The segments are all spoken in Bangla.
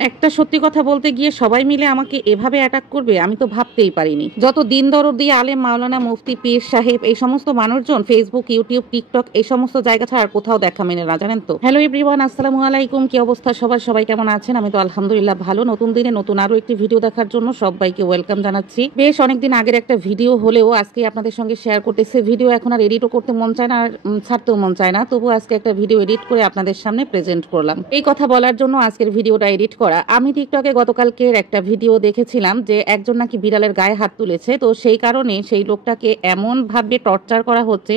একটা সত্যি কথা বলতে গিয়ে সবাই মিলে আমাকে এভাবে অ্যাটাক করবে আমি তো ভাবতেই পারিনি। যত দিন দরদি আলেম মাওলানা মুফতি পীর সাহেব এই সমস্ত মানুষজন ফেসবুক ইউটিউব টিকটক এই সমস্ত জায়গা ছাড়া আর কোথাও দেখা মেলে না, জানেন তো। হ্যালো এভরিওয়ান, আসসালামু আলাইকুম। কি অবস্থা সবার? সবাই কেমন আছেন? আমি তো আলহামদুলিল্লাহ ভালো। নতুন দিনে নতুন আরো একটি ভিডিও দেখার জন্য সবাইকে ওয়েলকাম জানাচ্ছি। বেশ অনেকদিন আগের একটা ভিডিও হলেও আজকে আপনাদের সঙ্গে শেয়ার করতেছে। ভিডিও এখন আর এডিটও করতে মন চায় না আর ছাড়তেও মন চায় না, তবু আজকে একটা ভিডিও এডিট করে আপনাদের সামনে প্রেজেন্ট করলাম। এই কথা বলার জন্য আজকের ভিডিওটা এডিট করা। আমি টিকটকে গতকালকের একটা ভিডিও দেখেছিলাম যে একজন নাকি বিড়ালের গায়ে হাত তুলেছে, তো সেই কারণে সেই লোকটাকে এমন ভাবে টর্চার করা হচ্ছে,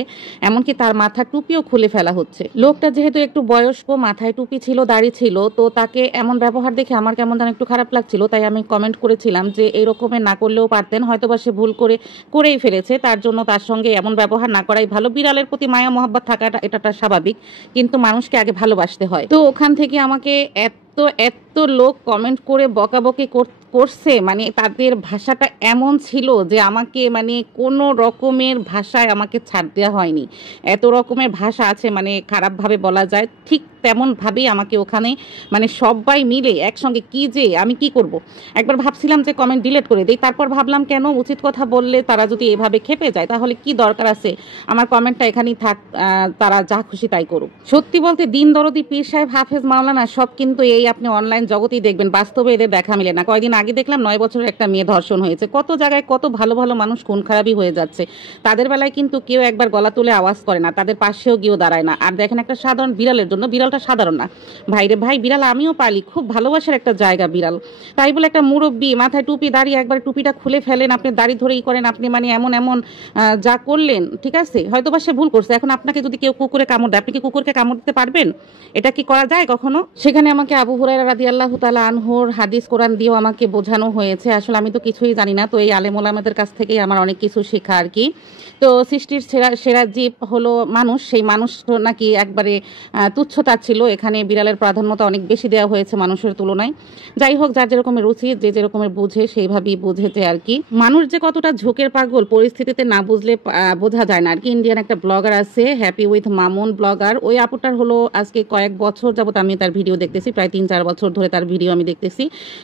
এমনকি তার মাথা টুপিও খুলে ফেলা হচ্ছে। লোকটা যেহেতু একটু বয়স্ক, মাথায় টুপি ছিল, দাড়ি ছিল, তো তাকে এমন ব্যবহার দেখে আমার কেমন যেন একটু খারাপ লাগছিল। তাই আমি কমেন্ট করেছিলাম যে এই রকমের না করলেও পারতেন, হয়তোবা সে ভুল করেই ফেলেছে, তার জন্য তার সঙ্গে এমন ব্যবহার না করাই ভালো। বিড়ালের প্রতি মায়া মহব্বত থাকাটা এটা স্বাভাবিক, কিন্তু মানুষকে আগে ভালোবাসতে হয়। তো ওখান থেকে আমাকে এত লোক কমেন্ট করে বকাবকি করছে, মানে তাদের ভাষাটা এমন ছিল যে আমাকে মানে কোনো রকমের ভাষায় আমাকে ছাড় দেওয়া হয়নি। এত রকমের ভাষা আছে, মানে খারাপভাবে বলা যায়, ঠিক তেমনভাবেই আমাকে ওখানে মানে সবাই মিলে একসঙ্গে আমি কি করব। একবার ভাবছিলাম যে কমেন্ট ডিলিট করে দিই, তারপর ভাবলাম কেন, উচিত কথা বললে তারা যদি এভাবে খেপে যায় তাহলে কি দরকার আছে আমার কমেন্টটা এখানেই থাক, তারা যা খুশি তাই করুক। সত্যি বলতে দিন দরদি পীর সাহেব হাফেজ মাওলানা সব কিন্তু এই আপনি অনলাইন জগতেই দেখবেন, বাস্তবে এদের দেখা মিলে না। কয়েকদিন আগে দেখলাম 9 বছরের একটা মেয়ে ধর্ষণ হয়েছে। কত জায়গায় কত ভালো ভালো মানুষ খুন খারাপই হয়ে যাচ্ছে, তাদের বেলায় কিন্তু কেউ একবার গলা তুলে আওয়াজ করে না, তাদের পাশেও গিয়েও দাঁড়ায় না। আর দেখেন একটা সাধারণ বিড়ালের জন্য, বিড়ালটা সাধারণ না ভাইরে ভাই, বিড়াল আমিও পালি, খুব ভালোবাসার একটা জায়গা বিড়াল। তাই বলে একটা মুরব্বী মাথায় টুপি দাঁড়িয়ে একবার টুপিটা খুলে ফেলেন, আপনি দাড়ি ধরেই করেন, আপনি মানে এমন যা করলেন, ঠিক আছে হয়তো বা সে ভুল করছে। এখন আপনাকে যদি কেউ কুকুরে কামড় দেয়, আপনি কি কুকুরকে কামড় দিতে পারবেন? এটা কি করা যায় কখনো? সেখানে আমাকে আবু হুরায়রা রাদিয়াল্লাহু তাআলা আনহুর হাদিস কোরআন দিয়েও আমাকে বোঝানো হয়েছে। আসলে আমি তো কিছুই জানি না, তো এই আলেম ওলামাদের কাছ থেকেই আমার অনেক কিছু শেখা আর কি। তো সৃষ্টির সেরা জীব হলো মানুষ, সেই মানুষ নাকি একবারে তুচ্ছতা ছিল। এখানে বিড়ালের প্রাধান্যতা অনেক বেশি দেওয়া হয়েছে মানুষের তুলনায়। যাই হোক, যার যেরকমের রুচি, যে যেরকমের বুঝে সেইভাবেই বুঝেছে আর কি। মানুষ যে কতটা ঝোঁকের পাগল পরিস্থিতিতে না বুঝলে বোঝা যায় না আর কি। ইন্ডিয়ান একটা ব্লগার আছে, হ্যাপি উইথ মামুন ব্লগার, ওই আপুটার হলো আজকে কয়েক বছর যাবত আমি তার ভিডিও দেখতেছি, প্রায় 3-4 বছর ধরে তার ভিডিও আমি দেখতেছি।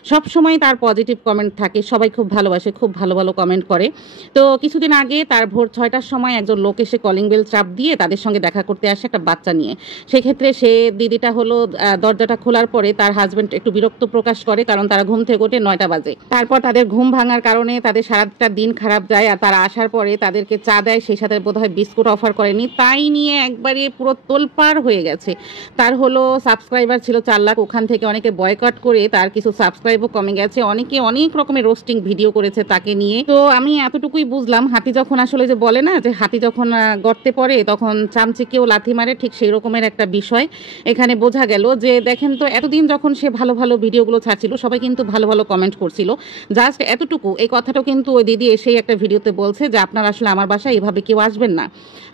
সব সময় তার পজিটিভ কমেন্ট থাকে, সবাই খুব ভালোবাসে, খুব ভালো ভালো কমেন্ট করে। তো কিছুদিন আগে তার ভোর 6টার সময় একজন লোক এসে কলিং বেল চাপ দিয়ে তাদের সঙ্গে দেখা করতে আসে একটা বাচ্চা নিয়ে। সেক্ষেত্রে সে দিদিটা হলো দরজাটা খোলার পরে তার হাজবেন্ড একটু বিরক্ত প্রকাশ করে, কারণ তারা ঘুম থেকে ওঠে 9টা বাজে। তারপর তাদের ঘুম ভাঙার কারণে তাদের সারাটা দিন খারাপ যায়, আর তারা আসার পরে তাদেরকে চা দেয়, সেই সাথে বোধহয় বিস্কুট অফার করেনি, তাই নিয়ে একবারে পুরো তোলপাড় হয়ে গেছে। তার হলো সাবস্ক্রাইবার ছিল 4 লাখ, ওখান থেকে অনেকে বয়কট করে তার কিছু সাবস্ক্রাইবও কমে গেছে, অনেকে অনেক রকমের রোস্টিং ভিডিও করেছে তাকে নিয়ে। তো আমি এতটুকুই বুঝলাম, হাতি যখন আসলে যে বলে না যে হাতি যখন গর্তে পড়ে তখন চামচিকেও লাথি মারে, ঠিক সেই রকমের একটা বিষয় এখানে বোঝা গেল। যে দেখেন তো, এতদিন যখন সে ভালো ভালো ভিডিওগুলো ছাড়ছিল সবাই কিন্তু ভালো ভালো কমেন্ট করছিল, জাস্ট এতটুকু। এই কথাটাও কিন্তু ওই দিদি এসেই একটা ভিডিওতে বলছে যে আপনারা আসলে আমার বাসায় এভাবে কেউ আসবেন না।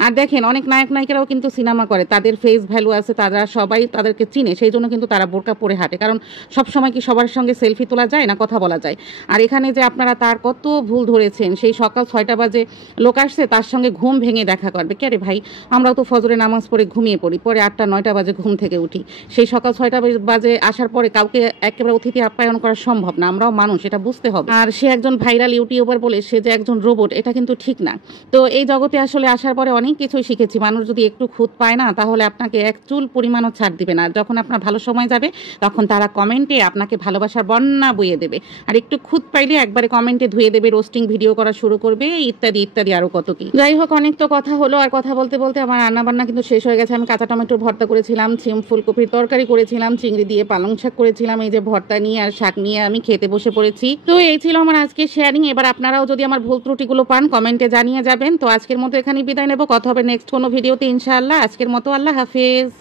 আর দেখেন অনেক নায়ক নায়িকারাও কিন্তু সিনেমা করে, তাদের ফেস ভ্যালু আছে, তারা সবাই তাদেরকে চিনে, সেই জন্য কিন্তু তারা বোরকা পরে হাঁটে, কারণ সবসময় কি সবার সঙ্গে সেলফি তোলা যায় না, কথা বলা যায়। আর এখানে যে আপনারা তার কত ভুল ধরেছেন, সেই সকাল 6টা বাজে লোক আসছে তার সঙ্গে ঘুম ভেঙে দেখা করবে। কে রে ভাই, আমরাও তো ফজরে নামাজ পড়ে ঘুমিয়ে পড়ি, পরে 8টা-9টা বাজে ঘুম থেকে উঠি। সেই সকাল 6টা বাজে আসার পরে কাউকে একেবারে অতিথি আপ্যায়ন করা সম্ভব না, আমরাও মানুষ, এটা বুঝতে হবে। আর সে একজন ভাইরাল ইউটিউবার বলে সে যে একজন রোবট, এটা কিন্তু ঠিক না। তো এই জগতে আসলে আসার পরে অনেক কিছুই শিখেছি। মানুষ যদি একটু খুঁত পায় না, তাহলে আপনাকে এক চুল পরিমাণও ছাড় দিবে না। যখন আপনার ভালো সময় যাবে তখন তারা কমেন্টে আপনাকে ভালোবাসার বন্যা বইয়ে দেবে, আর একটু খুঁত পাইলে একবারে কমেন্টে ধুয়ে দেবে, রোস্টিং ভিডিও করা শুরু করবে, ইত্যাদি ইত্যাদি আরো কত কি। যাই হোক, অনেক তো কথা হলো, আর কথা বলতে বলতে আমার রান্না বান্না কিন্তু শেষ হয়ে গেছে। আমি কাঁচা টমেটোর ভর্তা করেছিলাম, সিম ফুলকপির তরকারি করেছিলাম, চিংড়ি দিয়ে পালং শাক করেছিলাম। এই যে ভর্তা নিয়ে আর শাক নিয়ে আমি খেতে বসে পড়েছি। তো এই ছিল আমার আজকে শেয়ারিং। এবার আপনারাও যদি আমার ভুল ত্রুটিগুলো পান কমেন্টে জানিয়ে যাবেন। তো আজকের মতো এখানেই বিদায় নেব, কথা হবে নেক্সট কোনো ভিডিওতে ইনশাআল্লাহ। আজকের মতো আল্লাহ হাফেজ।